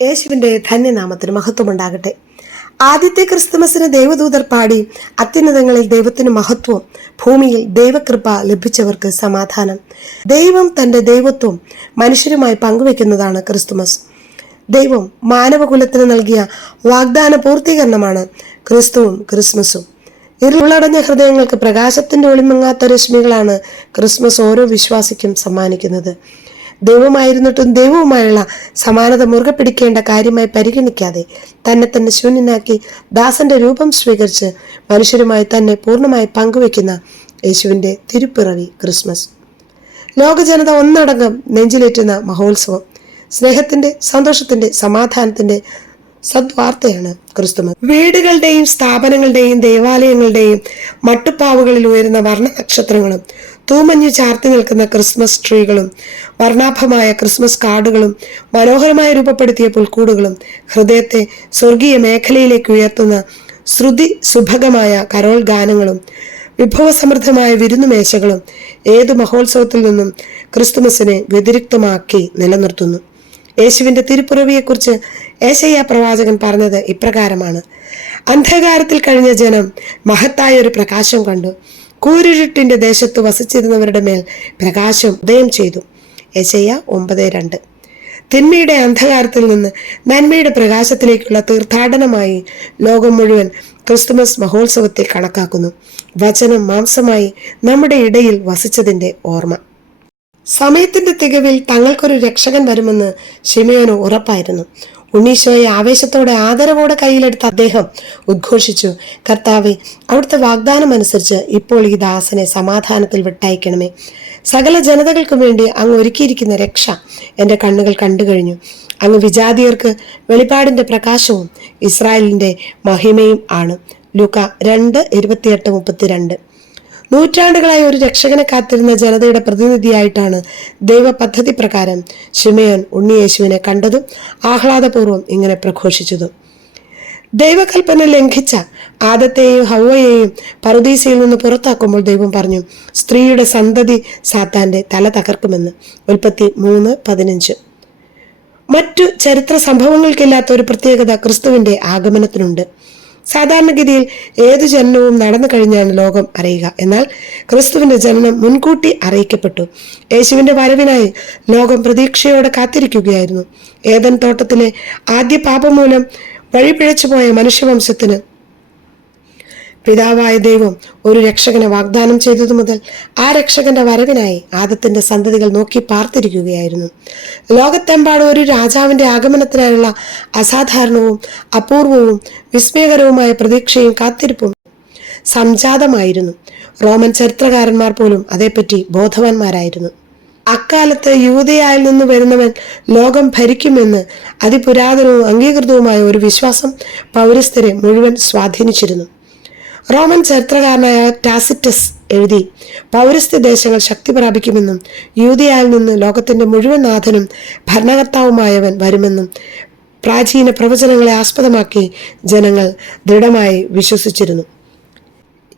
യേശുവിന്റെ ധന്യനാമത്തിന് മഹത്വമുണ്ടാകട്ടെ. ആദ്യത്തെ ക്രിസ്തുമസിന് ദൈവദൂതർ പാടി, അത്യുന്നതങ്ങളിൽ ദൈവത്തിന് മഹത്വം, ഭൂമിയിൽ ദൈവകൃപ ലഭിച്ചവർക്ക് സമാധാനം. ദൈവം തന്റെ ദൈവത്വം മനുഷ്യരുമായി പങ്കുവെക്കുന്നതാണ് ക്രിസ്തുമസ്. ദൈവം മാനവകുലത്തിന് നൽകിയ വാഗ്ദാന പൂർത്തീകരണമാണ് ക്രിസ്തുവും ക്രിസ്മസും. ഇരുളടഞ്ഞ ഹൃദയങ്ങൾക്ക് പ്രകാശത്തിന്റെ ഒളിമങ്ങാത്ത രശ്മികളാണ് ക്രിസ്മസ് ഓരോ വിശ്വാസിക്കും സമ്മാനിക്കുന്നത്. ദൈവമായിരുന്നിട്ടും ദൈവവുമായുള്ള സമാനത മുറുകെ പിടിക്കേണ്ട കാര്യമായി പരിഗണിക്കാതെ തന്നെ ശൂന്യനാക്കി ദാസന്റെ രൂപം സ്വീകരിച്ച് മനുഷ്യരുമായി തന്നെ പൂർണ്ണമായി പങ്കുവെക്കുന്ന യേശുവിന്റെ തിരുപ്പിറവി ക്രിസ്മസ്. ലോകജനത ഒന്നടങ്കം നെഞ്ചിലേറ്റുന്ന മഹോത്സവം, സ്നേഹത്തിന്റെ, സന്തോഷത്തിന്റെ, സമാധാനത്തിന്റെ സദ്വാർത്തയാണ് ക്രിസ്തുമസ്. വീടുകളുടെയും സ്ഥാപനങ്ങളുടെയും ദേവാലയങ്ങളുടെയും മട്ടുപ്പാവുകളിൽ ഉയരുന്ന വർണ്ണ നക്ഷത്രങ്ങളും തൂമഞ്ഞു ചാർത്തി നിൽക്കുന്ന ക്രിസ്മസ് ട്രീകളും വർണ്ണാഭമായ ക്രിസ്മസ് കാർഡുകളും മനോഹരമായി രൂപപ്പെടുത്തിയ പുൽക്കൂടുകളും ഹൃദയത്തെ സ്വർഗീയ മേഖലയിലേക്ക് ഉയർത്തുന്ന ശ്രുതി സുഭഗമായ കരോൾ ഗാനങ്ങളും വിഭവസമൃദ്ധമായ വിരുന്നുമേശകളും ഏതു മഹോത്സവത്തിൽ നിന്നും ക്രിസ്തുമസിനെ വ്യതിരിക്തമാക്കി നിലനിർത്തുന്നു. യേശുവിന്റെ തിരുപ്പിറവിയെക്കുറിച്ച് ഏശയ്യാ പ്രവാചകൻ പറഞ്ഞത് ഇപ്രകാരമാണ്: അന്ധകാരത്തിൽ കഴിഞ്ഞ ജനം മഹത്തായ ഒരു പ്രകാശം കണ്ടു. കൂരിരുട്ടിന്റെ ദേശത്ത് വസിച്ചിരുന്നവരുടെ മേൽ പ്രകാശം ഉദയം ചെയ്തു. ഏശയ്യാ 9:2. തിന്മയുടെ അന്ധകാരത്തിൽ നിന്ന് നന്മയുടെ പ്രകാശത്തിലേക്കുള്ള തീർത്ഥാടനമായി ലോകം മുഴുവൻ ക്രിസ്തുമസ് മഹോത്സവത്തെ കണക്കാക്കുന്നു. വചനം മാംസമായി നമ്മുടെ ഇടയിൽ വസിച്ചതിന്റെ ഓർമ്മ. സമയത്തിന്റെ തികവിൽ തങ്ങൾക്കൊരു രക്ഷകൻ വരുമെന്ന് ശിമയോന് ഉറപ്പായിരുന്നു. ഉണ്ണീശോയെ ആവേശത്തോടെ ആദരവോടെ കയ്യിലെടുത്ത അദ്ദേഹം ഉദ്ഘോഷിച്ചു: കർത്താവേ, അവിടുത്തെ വാഗ്ദാനം അനുസരിച്ച് ഇപ്പോൾ ഈ ദാസനെ സമാധാനത്തിൽ വിട്ടയക്കണമേ. സകല ജനതകൾക്കും വേണ്ടി അങ്ങ് ഒരുക്കിയിരിക്കുന്ന രക്ഷ എൻ്റെ കണ്ണുകൾ കണ്ടു കഴിഞ്ഞു. അങ്ങ് വിജാതിയർക്ക് വെളിപ്പാടിന്റെ പ്രകാശവും ഇസ്രായേലിന്റെ മഹിമയും ആണ്. ലൂക്ക 2:28-32. നൂറ്റാണ്ടുകളായി ഒരു രക്ഷകനെ കാത്തിരുന്ന ജനതയുടെ പ്രതിനിധിയായിട്ടാണ് ദൈവ പദ്ധതി പ്രകാരം ശിമയോൻ ഉണ്ണിയേശുവിനെ കണ്ടതും ആഹ്ലാദപൂർവ്വം ഇങ്ങനെ പ്രഘോഷിച്ചതും: ദൈവകൽപ്പന ലംഘിച്ച ആദത്തെയും ഹവ്വയെയും പറുദീസയിൽ നിന്ന് പുറത്താക്കുമ്പോൾ ദൈവം പറഞ്ഞു, സ്ത്രീയുടെ സന്തതി സാത്താന്റെ തല തകർക്കുമെന്ന്. ഉൽപ്പത്തി 3:15. മറ്റു ചരിത്ര സംഭവങ്ങൾക്കില്ലാത്ത ഒരു പ്രത്യേകത ക്രിസ്തുവിന്റെ ആഗമനത്തിനുണ്ട്. സാധാരണഗതിയിൽ ഏതു ജനനവും നടന്നു കഴിഞ്ഞാണ് ലോകം അറിയുക. എന്നാൽ ക്രിസ്തുവിന്റെ ജനനം മുൻകൂട്ടി അറിയിക്കപ്പെട്ടു. യേശുവിന്റെ വരവിനായി ലോകം പ്രതീക്ഷയോടെ കാത്തിരിക്കുകയായിരുന്നു. ഏദൻ തോട്ടത്തിലെ ആദ്യ പാപം മൂലം വഴിപിഴച്ചുപോയ മനുഷ്യവംശത്തിന് പിതാവായ ദൈവം ഒരു രക്ഷകനെ വാഗ്ദാനം ചെയ്തതു മുതൽ ആ രക്ഷകന്റെ വരവിനായി ആദത്തിന്റെ സന്തതികൾ നോക്കി പാർത്തിരിക്കുകയായിരുന്നു. ലോകത്തെമ്പാടും ഒരു രാജാവിന്റെ ആഗമനത്തിനായുള്ള അസാധാരണവും അപൂർവവും വിസ്മയകരവുമായ പ്രതീക്ഷയും കാത്തിരിപ്പും സംജാതമായിരുന്നു. റോമൻ ചരിത്രകാരന്മാർ പോലും അതേപ്പറ്റി ബോധവാന്മാരായിരുന്നു. അക്കാലത്ത് യൂദയായിൽ നിന്ന് വരുന്നവൻ ലോകം ഭരിക്കുമെന്ന് അതിപുരാതനവും അംഗീകൃതവുമായ ഒരു വിശ്വാസം പൗരസ്ത്യരെ മുഴുവൻ സ്വാധീനിച്ചിരുന്നു. റോമൻ ചരിത്രകാരനായ ടാസിറ്റസ് എഴുതി, പൗരസ്ത്യ ദേശങ്ങൾ ശക്തി പ്രാപിക്കുമെന്നും യൂദയായിൽ നിന്ന് ലോകത്തിന്റെ മുഴുവൻ നാഥനും ഭരണകർത്താവുമായവൻ വരുമെന്നും പ്രാചീന പ്രവചനങ്ങളെ ആസ്പദമാക്കി ജനങ്ങൾ ദൃഢമായി വിശ്വസിച്ചിരുന്നു.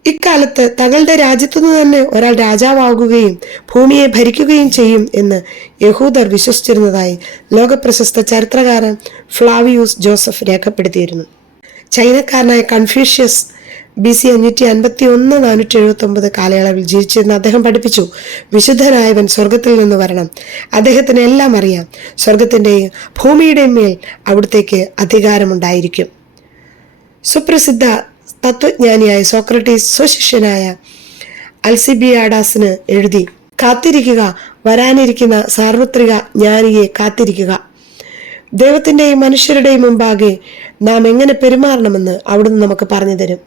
ഇക്കാലത്ത് തങ്ങളുടെ രാജ്യത്തുനിന്ന് തന്നെ ഒരാൾ രാജാവാകുകയും ഭൂമിയെ ഭരിക്കുകയും ചെയ്യും എന്ന് യഹൂദർ വിശ്വസിച്ചിരുന്നതായി ലോകപ്രശസ്ത ചരിത്രകാരൻ ഫ്ലാവിയൂസ് ജോസഫ് രേഖപ്പെടുത്തിയിരുന്നു. ചൈനക്കാരനായ കൺഫ്യൂഷ്യസ് BC 551-479 കാലയളവിൽ ജീവിച്ചിരുന്ന അദ്ദേഹം പഠിപ്പിച്ചു: വിശുദ്ധനായവൻ സ്വർഗത്തിൽ നിന്ന് വരണം. അദ്ദേഹത്തിന് എല്ലാം അറിയാം. സ്വർഗത്തിന്റെയും ഭൂമിയുടെയും മേൽ അവിടത്തേക്ക് അധികാരമുണ്ടായിരിക്കും. സുപ്രസിദ്ധ തത്വജ്ഞാനിയായ സോക്രട്ടീസ് സ്വശിഷ്യനായ അൽസിബിയാഡാസിന് എഴുതി: കാത്തിരിക്കുക, വരാനിരിക്കുന്ന സാർവത്രിക ജ്ഞാനിയെ കാത്തിരിക്കുക. ദൈവത്തിന്റെയും മനുഷ്യരുടെയും മുമ്പാകെ നാം എങ്ങനെ പെരുമാറണമെന്ന് അവിടുന്ന് നമുക്ക് പറഞ്ഞു തരും.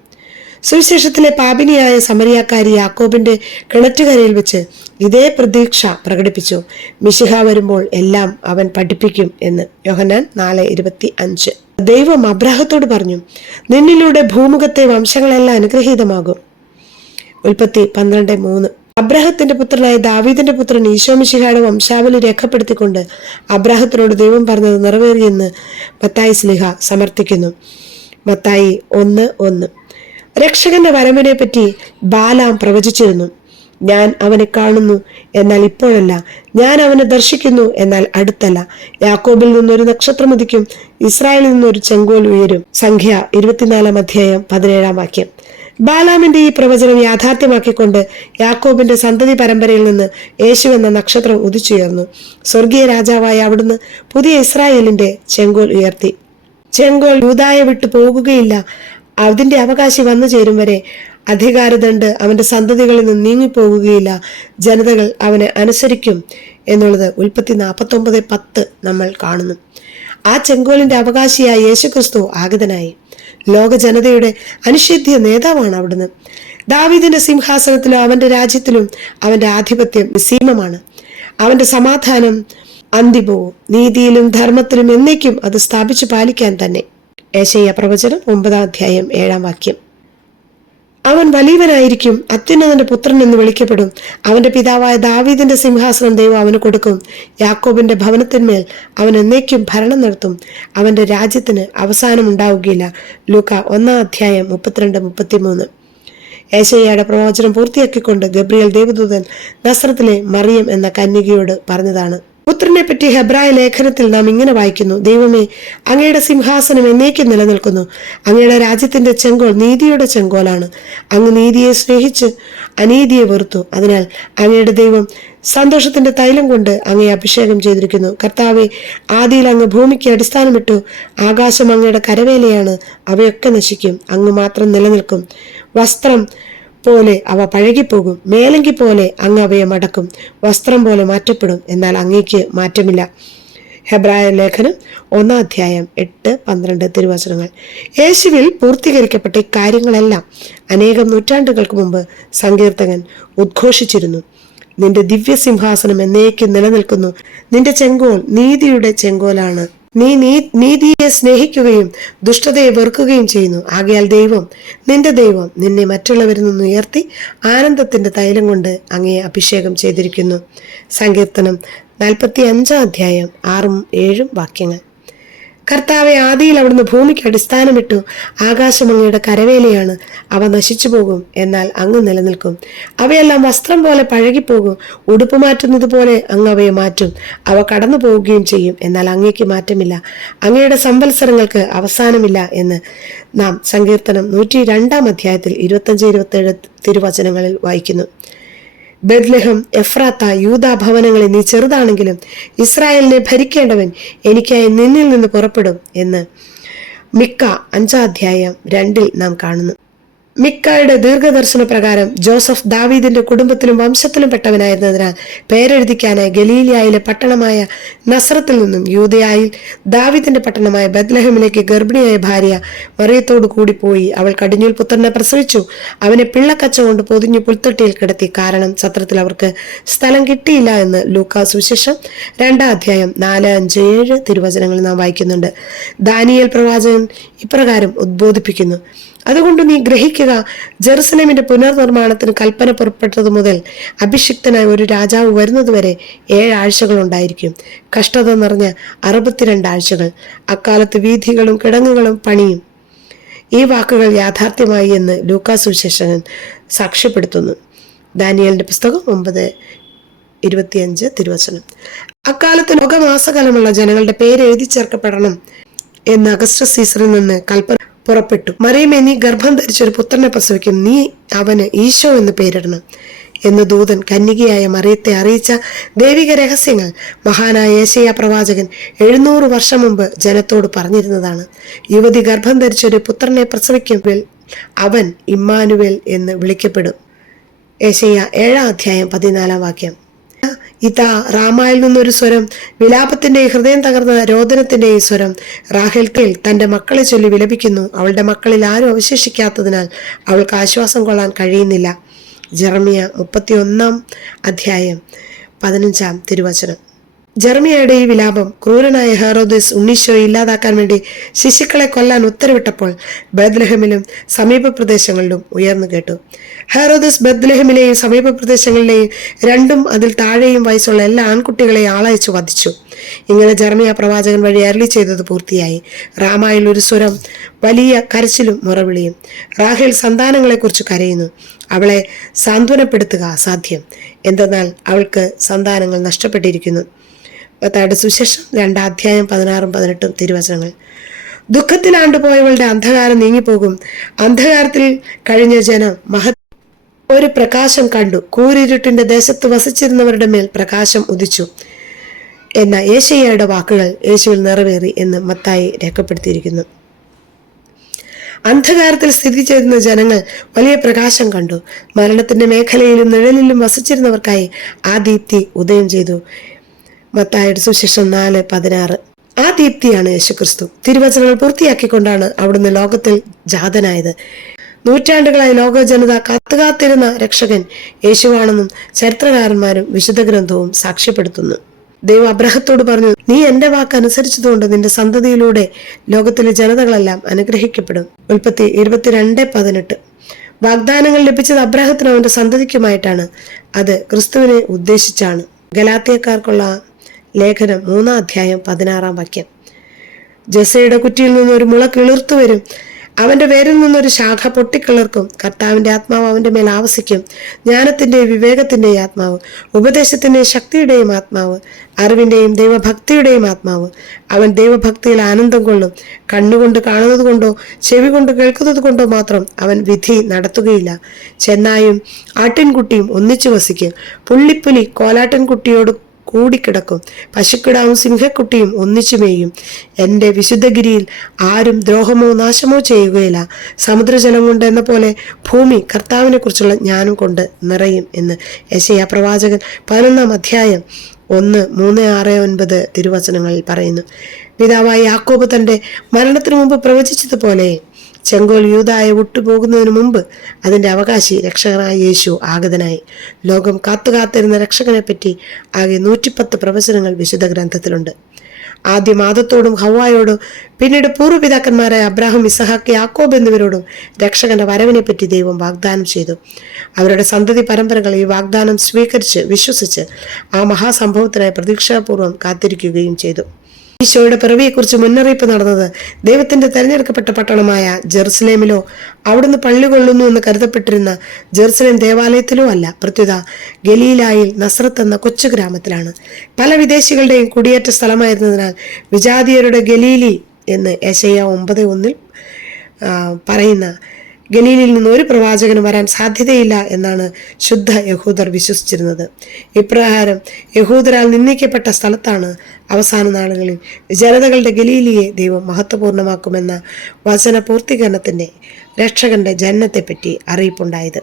സുവിശേഷത്തിലെ പാപിനിയായ സമരിയാക്കാരി യാക്കോബിന്റെ കിണറ്റുകരയിൽ വെച്ച് ഇതേ പ്രതീക്ഷ പ്രകടിപ്പിച്ചു: മിശിഹ വരുമ്പോൾ എല്ലാം അവൻ പഠിപ്പിക്കും എന്ന്. യോഹന്നാൻ 4:25. ദൈവം അബ്രാഹത്തോട് പറഞ്ഞു, നിന്നിലൂടെ ഭൂമുഖത്തെ വംശങ്ങളെല്ലാം അനുഗ്രഹീതമാകും. ഉൽപ്പത്തി 12:3. അബ്രാഹത്തിന്റെ പുത്രനായ ദാവീദിന്റെ പുത്രൻ ഈശോ മിശിഹായുടെ വംശാവലി രേഖപ്പെടുത്തിക്കൊണ്ട് അബ്രാഹത്തിനോട് ദൈവം പറഞ്ഞത് നിറവേറിയെന്ന് മത്തായി ശ്ലീഹ സമർത്ഥിക്കുന്നു. മത്തായി 1:1. രക്ഷകന്റെ വരവിനെ പറ്റി ബാലാം പ്രവചിച്ചിരുന്നു. ഞാൻ അവനെ കാണുന്നു, എന്നാൽ ഇപ്പോഴല്ല. ഞാൻ അവനെ ദർശിക്കുന്നു, എന്നാൽ അടുത്തല്ല. യാക്കോബിൽ നിന്നൊരു നക്ഷത്രം ഉദിക്കും, ഇസ്രായേലിൽ നിന്നൊരു ചെങ്കോൽ ഉയരും. സംഖ്യ 24:17 ബാലാമിന്റെ ഈ പ്രവചനം യാഥാർത്ഥ്യമാക്കിക്കൊണ്ട് യാക്കോബിന്റെ സന്തതി പരമ്പരയിൽ നിന്ന് യേശു എന്ന നക്ഷത്രം ഉദിച്ചുയർന്നു. സ്വർഗീയ രാജാവായ അവിടുന്ന് പുതിയ ഇസ്രായേലിന്റെ ചെങ്കോൽ ഉയർത്തി. ചെങ്കോൽ യൂദായെ വിട്ടു പോകുകയില്ല. അതിന്റെ അവകാശി വന്നു ചേരും വരെ അധികാരദണ്ഡ് അവന്റെ സന്തതികളിൽ നിന്ന് നീങ്ങിപ്പോകുകയില്ല. ജനതകൾ അവനെ അനുസരിക്കും എന്നുള്ളത് ഉൽപ്പത്തി 49:10 നമ്മൾ കാണുന്നു. ആ ചെങ്കോലിന്റെ അവകാശിയായ യേശുക്രിസ്തു ആഗതനായി. ലോക ജനതയുടെ അനിഷേധ്യ നേതാവാണ് അവിടുന്ന്. ദാവീദിന്റെ സിംഹാസനത്തിലും അവന്റെ രാജ്യത്തിലും അവന്റെ ആധിപത്യം നിസ്സീമമാണ്. അവന്റെ സമാധാനം അന്തിമവും നീതിയിലും ധർമ്മത്തിലും എന്നേക്കും അത് സ്ഥാപിച്ചു പാലിക്കാൻ തന്നെ. യെശയ്യാ പ്രവചനം 9:7 അവൻ വലിയവനായിരിക്കും, അത്യുന്നതന്റെ പുത്രൻ എന്ന് വിളിക്കപ്പെടും. അവന്റെ പിതാവായ ദാവീദിന്റെ സിംഹാസനം ദൈവം അവന് കൊടുക്കും. യാക്കോബിന്റെ ഭവനത്തിന്മേൽ അവൻ എന്നേക്കും ഭരണം നടത്തും. അവന്റെ രാജ്യത്തിന് അവസാനം ഉണ്ടാവുകയില്ല. ലൂക്ക 1:32-33. യേശയ്യയുടെ പ്രവചനം പൂർത്തിയാക്കിക്കൊണ്ട് ഗബ്രിയേൽ ദേവദൂതൻ നസ്രത്തിലെ മറിയം എന്ന കന്യകയോട് പറഞ്ഞതാണ്. പുത്രനെ പറ്റി ഹെബ്രായ ലേഖനത്തിൽ നാം ഇങ്ങനെ വായിക്കുന്നു: ദൈവമേ, അങ്ങയുടെ സിംഹാസനം എന്നേക്കും നിലനിൽക്കുന്നു. അങ്ങയുടെ രാജ്യത്തിന്റെ ചെങ്കോൽ നീതിയുടെ ചെങ്കോലാണ്. അങ്ങ് നീതിയെ സ്നേഹിച്ച് അനീതിയെ വെറുത്തു. അതിനാൽ അങ്ങയുടെ ദൈവം സന്തോഷത്തിന്റെ തൈലം കൊണ്ട് അങ്ങയെ അഭിഷേകം ചെയ്തിരിക്കുന്നു. കർത്താവെ, ആദിയിൽ അങ്ങ് ഭൂമിക്ക് അടിസ്ഥാനമിട്ടു. ആകാശം അങ്ങയുടെ കരവേലയാണ്. അവയൊക്കെ നശിക്കും, അങ്ങ് മാത്രം നിലനിൽക്കും. വസ്ത്രം പോലെ അവ പഴകിപ്പോകും, മേലങ്കി പോലെ അങ്ങ് അവയെ മടക്കും. വസ്ത്രം പോലെ മാറ്റപ്പെടും, എന്നാൽ അങ്ങേക്ക് മാറ്റമില്ല. ഹെബ്രായ ലേഖനം 1:8-12 യേശുവിൽ പൂർത്തീകരിക്കപ്പെട്ട ഇക്കാര്യങ്ങളെല്ലാം അനേകം നൂറ്റാണ്ടുകൾക്ക് മുമ്പ് സങ്കീർത്തകൻ ഉദ്ഘോഷിച്ചിരുന്നു. നിന്റെ ദിവ്യ സിംഹാസനം എന്നേക്കും നിലനിൽക്കുന്നു. നിന്റെ ചെങ്കോൽ നീതിയുടെ ചെങ്കോലാണ്. നീ നീതിയെ സ്നേഹിക്കുകയും ദുഷ്ടതയെ വെറുക്കുകയും ചെയ്യുന്നു. ആകയാൽ നിന്റെ ദൈവം നിന്നെ മറ്റുള്ളവരിൽ നിന്ന് ഉയർത്തി ആനന്ദത്തിന്റെ തൈലം കൊണ്ട് അങ്ങയെ അഭിഷേകം ചെയ്തിരിക്കുന്നു. സങ്കീർത്തനം 45:6-7 കർത്താവെ, ആദിയിൽ അവിടുന്ന് ഭൂമിക്ക് അടിസ്ഥാനമിട്ടു. ആകാശം അങ്ങയുടെ കരവേലയാണ്. അവ നശിച്ചു പോകും, എന്നാൽ അങ്ങ് നിലനിൽക്കും. അവയെല്ലാം വസ്ത്രം പോലെ പഴകിപ്പോകും. ഉടുപ്പ് മാറ്റുന്നത് പോലെ അങ്ങ് അവയെ മാറ്റും. അവ കടന്നു പോവുകയും ചെയ്യും, എന്നാൽ അങ്ങേക്ക് മാറ്റമില്ല. അങ്ങയുടെ സംവത്സരങ്ങൾക്ക് അവസാനമില്ല എന്ന് നാം സങ്കീർത്തനം 102 25-27 തിരുവചനങ്ങളിൽ വായിക്കുന്നു. ബെത്ലഹം, എഫ്രാത്ത, യൂദാ ഭവനങ്ങളെ, നീ ചെറുതാണെങ്കിലും ഇസ്രായേലിനെ ഭരിക്കേണ്ടവൻ എനിക്കായി നിന്നിൽ നിന്ന് പുറപ്പെടും എന്ന് മിക്ക 5:2 നാം കാണുന്നു. മിക്കായുടെ ദീർഘദർശന പ്രകാരം ജോസഫ് ദാവീദിന്റെ കുടുംബത്തിലും വംശത്തിലും പെട്ടവനായിരുന്നതിനാൽ പേരെഴുതിക്കാനായി ഗലീലിയായിലെ പട്ടണമായ നസ്രത്തിൽ നിന്നും യൂദയായിൽ ദാവീദിന്റെ പട്ടണമായ ബെത്ലഹേമിലേക്ക് ഗർഭിണിയായ ഭാര്യ മറിയത്തോടു കൂടി പോയി. അവൾ കടിഞ്ഞൂൽ പുത്രനെ പ്രസവിച്ചു. അവനെ പിള്ളക്കച്ച കൊണ്ട് പൊതിഞ്ഞു പുൽത്തൊട്ടിയിൽ കിടത്തി. കാരണം സത്രത്തിൽ അവർക്ക് സ്ഥലം കിട്ടിയില്ല എന്ന് ലൂക്കാ സുവിശേഷം 2:4-5-7 തിരുവചനങ്ങളിൽ നാം വായിക്കുന്നുണ്ട്. ദാനിയേൽ പ്രവാചകൻ ഇപ്രകാരം ഉദ്ബോധിപ്പിക്കുന്നു: അതുകൊണ്ട് നീ ഗ്രഹിക്കുക, ജെറുസലേമിന്റെ പുനർനിർമ്മാണത്തിന് കൽപ്പന പുറപ്പെട്ടതു മുതൽ അഭിഷിക്തനായ ഒരു രാജാവ് വരുന്നതുവരെ 7 ആഴ്ചകൾ ഉണ്ടായിരിക്കും. കഷ്ടത നിറഞ്ഞ 62 ആഴ്ചകൾ. അക്കാലത്ത് വീഥികളും കിടങ്ങുകളും പണിയും. ഈ വാക്കുകൾ യാഥാർത്ഥ്യമായി എന്ന് ലൂക്കാ സുവിശേഷകൻ സാക്ഷ്യപ്പെടുത്തുന്നു. ദാനിയേലിന്റെ പുസ്തകം 9:25 തിരുവചനം. അക്കാലത്ത് ലോകമാസകാലമുള്ള ജനങ്ങളുടെ പേര് എഴുതി ചേർക്കപ്പെടണം എന്ന് അഗസ്റ്റസ് സീസറിൽ നിന്ന് കൽപ്പന പുറപ്പെട്ടു. മറിയമേ, നീ ഗർഭം ധരിച്ചൊരു പുത്രനെ പ്രസവിക്കും. നീ അവന് ഈശോ എന്ന് പേരിടണം എന്ന് ദൂതൻ കന്യകയായ മറിയത്തെ അറിയിച്ച ദൈവിക രഹസ്യങ്ങൾ മഹാനായ യെശയ്യാ പ്രവാചകൻ 700 വർഷം മുമ്പ് ജനത്തോട് പറഞ്ഞിരുന്നതാണ്. യുവതി ഗർഭം ധരിച്ചൊരു പുത്രനെ പ്രസവിക്കുമ്പോൾ അവൻ ഇമ്മാനുവേൽ എന്ന് വിളിക്കപ്പെടും. യെശയ്യാ 7:14 ഇതാ, റാമായിൽ നിന്നൊരു സ്വരം, വിലാപത്തിന്റെയും ഹൃദയം തകർന്ന രോദനത്തിന്റെയും സ്വരം. റാഹേൽ തന്റെ മക്കളെ ചൊല്ലി വിലപിക്കുന്നു. അവളുടെ മക്കളിൽ ആരും അവശേഷിക്കാത്തതിനാൽ അവൾക്ക് ആശ്വാസം കൊള്ളാൻ കഴിയുന്നില്ല. ജെറമിയ 31:15 തിരുവചനം. ജെറമിയയുടെ ഈ വിലാപം ക്രൂരനായ ഹെറോദസ് ഉണ്ണീശോയെ ഇല്ലാതാക്കാൻ വേണ്ടി ശിശുക്കളെ കൊല്ലാൻ ഉത്തരവിട്ടപ്പോൾ ബെത്ലഹേമിലും സമീപ പ്രദേശങ്ങളിലും ഉയർന്നു കേട്ടു. ഹെറോദസ് ബെത്ലഹേമിലെയും സമീപ പ്രദേശങ്ങളിലെയും 2 അതിൽ താഴെയും വയസ്സുള്ള എല്ലാ ആൺകുട്ടികളെയും ആളയച്ചു വധിച്ചു. ഇങ്ങനെ ജെറമ്യാ പ്രവാചകൻ വഴി അരുളി ചെയ്തത് പൂർത്തിയായി. റാമായിൽ ഒരു സ്വരം, വലിയ കരച്ചിലും മുറവിളിയും. റാഹേൽ സന്താനങ്ങളെക്കുറിച്ച് കരയുന്നു. അവളെ സാന്ത്വനപ്പെടുത്തുക അസാധ്യം, എന്തെന്നാൽ അവൾക്ക് സന്താനങ്ങൾ നഷ്ടപ്പെട്ടിരിക്കുന്നു. മത്തായിയുടെ സുവിശേഷം 2:16-18 തിരുവചനങ്ങൾ. ദുഃഖത്തിലാണ്ടുപോയവളുടെ അന്ധകാരം നീങ്ങിപ്പോകും. അന്ധകാരത്തിൽ കഴിഞ്ഞ ജനം ഒരു പ്രകാശം കണ്ടു. കൂരിരുട്ടിന്റെ ദേശത്ത് വസിച്ചിരുന്നവരുടെ മേൽ പ്രകാശം ഉദിച്ചു എന്ന യേശയ്യയുടെ വാക്കുകൾ യേശുവിൽ നിറവേറി എന്ന് മത്തായി രേഖപ്പെടുത്തിയിരിക്കുന്നു. അന്ധകാരത്തിൽ സ്ഥിതി ചെയ്യുന്ന ജനങ്ങൾ വലിയ പ്രകാശം കണ്ടു. മരണത്തിന്റെ മേഖലയിലും നിഴലിലും വസിച്ചിരുന്നവർക്കായി ആ ദീപ്തി ഉദയം ചെയ്തു. മത്തായിയുടെ സുവിശേഷം 4:16. ആ ദീപ്തിയാണ് യേശുക്രിസ്തു. തിരുവചനങ്ങൾ പൂർത്തിയാക്കിക്കൊണ്ടാണ് അവിടുന്ന് ലോകത്തിൽ ജാതനായത്. നൂറ്റാണ്ടുകളായി ലോക ജനത കാത്തുകാത്തിരുന്ന രക്ഷകൻ യേശുവാണെന്നും ചരിത്രകാരന്മാരും വിശുദ്ധ ഗ്രന്ഥവും സാക്ഷ്യപ്പെടുത്തുന്നു. ദൈവം അബ്രഹത്തോട് പറഞ്ഞു, നീ എന്റെ വാക്ക് അനുസരിച്ചതുകൊണ്ട് നിന്റെ സന്തതിയിലൂടെ ലോകത്തിലെ ജനതകളെല്ലാം അനുഗ്രഹിക്കപ്പെടും. ഉൽപ്പത്തി 22:18. വാഗ്ദാനങ്ങൾ ലഭിച്ചത് അബ്രഹത്തിനും അവന്റെ സന്തതിക്കുമായിട്ടാണ്. അത് ക്രിസ്തുവിനെ ഉദ്ദേശിച്ചാണ്. ഗലാത്യക്കാർക്കുള്ള ലേഖനം 3:16. ജസയുടെ കുറ്റിയിൽ നിന്നൊരു മുള കിളിർത്തു വരും, അവന്റെ വേരിൽ നിന്നൊരു ശാഖ പൊട്ടിക്കിളർക്കും. കർത്താവിന്റെ ആത്മാവ് അവന്റെ മേൽ ആവസിക്കും, ജ്ഞാനത്തിന്റെയും വിവേകത്തിന്റെയും ആത്മാവ്, ഉപദേശത്തിന്റെയും ശക്തിയുടെയും ആത്മാവ്, അറിവിന്റെയും ദൈവഭക്തിയുടെയും ആത്മാവ്. അവൻ ദൈവഭക്തിയിൽ ആനന്ദം കൊള്ളും. കണ്ണുകൊണ്ട് കാണുന്നത് കൊണ്ടോ ചെവി കൊണ്ട് കേൾക്കുന്നത് കൊണ്ടോ മാത്രം അവൻ വിധി നടത്തുകയില്ല. ചെന്നായും ആട്ടിൻകുട്ടിയും ഒന്നിച്ചു വസിക്കും. പുള്ളിപ്പുലി കോലാട്ടിൻകുട്ടിയോട് കൂടിക്കിടക്കും. പശുക്കിടാവും സിംഹക്കുട്ടിയും ഒന്നിച്ചു മേയും. എൻ്റെ വിശുദ്ധഗിരിയിൽ ആരും ദ്രോഹമോ നാശമോ ചെയ്യുകയില്ല. സമുദ്രജലം കൊണ്ട് എന്ന പോലെ ഭൂമി കർത്താവിനെ കുറിച്ചുള്ള ജ്ഞാനം കൊണ്ട് നിറയും എന്ന് യെശയ്യാ പ്രവാചകൻ 11:1-3-6-9 തിരുവചനങ്ങളിൽ പറയുന്നു. പിതാവായ യാക്കോബ് തന്റെ മരണത്തിനു മുമ്പ് പ്രവചിച്ചതുപോലെ ചെങ്കോൽ യൂദായെ വിട്ടുപോകുന്നതിന് മുമ്പ് അതിന്റെ അവകാശി രക്ഷകനായ യേശു ആഗതനായി. ലോകം കാത്തുകാത്തിരുന്ന രക്ഷകനെ പറ്റി ആകെ 110 പ്രവചനങ്ങൾ വിശുദ്ധ ഗ്രന്ഥത്തിലുണ്ട്. ആദ്യം ആദത്തോടും ഹവ്വായോടും പിന്നീട് പൂർവ്വപിതാക്കന്മാരായ അബ്രാഹാം, ഇസഹാക്ക്, യാക്കോബ് എന്നിവരോടും രക്ഷകന്റെ വരവിനെ പറ്റി ദൈവം വാഗ്ദാനം ചെയ്തു. അവരുടെ സന്തതി പരമ്പരകൾ ഈ വാഗ്ദാനം സ്വീകരിച്ച് വിശ്വസിച്ച് ആ മഹാസംഭവത്തിനായി പ്രതീക്ഷാപൂർവ്വം കാത്തിരിക്കുകയും ചെയ്തു. ഈശോയുടെ പിറവിയെക്കുറിച്ച് മുന്നറിയിപ്പ് നടന്നത് ദൈവത്തിന്റെ തെരഞ്ഞെടുക്കപ്പെട്ട പട്ടണമായ ജെറുസലേമിലോ അവിടുന്ന് പള്ളി കൊള്ളുന്നു എന്ന് കരുതപ്പെട്ടിരുന്ന ജെറുസലേം ദേവാലയത്തിലോ അല്ല, പ്രത്യുത ഗലീലായിൽ നസ്രത്ത് എന്ന കൊച്ചു ഗ്രാമത്തിലാണ്. പല വിദേശികളുടെയും കുടിയേറ്റ സ്ഥലമായിരുന്നതിനാൽ വിജാതീയരുടെ ഗലീലി എന്ന് യെശയ്യാ 9:1 പറയുന്ന ഗലീലിൽ നിന്ന് ഒരു പ്രവാചകനും വരാൻ സാധ്യതയില്ല എന്നാണ് ശുദ്ധ യഹൂദർ വിശ്വസിച്ചിരുന്നത്. ഇപ്രകാരം യഹൂദരാൽ നിന്ദിക്കപ്പെട്ട സ്ഥലത്താണ് അവസാന നാളുകളിൽ ജനതകളുടെ ഗലീലിയെ ദൈവം മഹത്വപൂർണ്ണമാക്കുമെന്ന വചന പൂർത്തീകരണത്തിന്റെ രക്ഷകന്റെ ജനനത്തെപ്പറ്റി അറിയിപ്പുണ്ടായത്.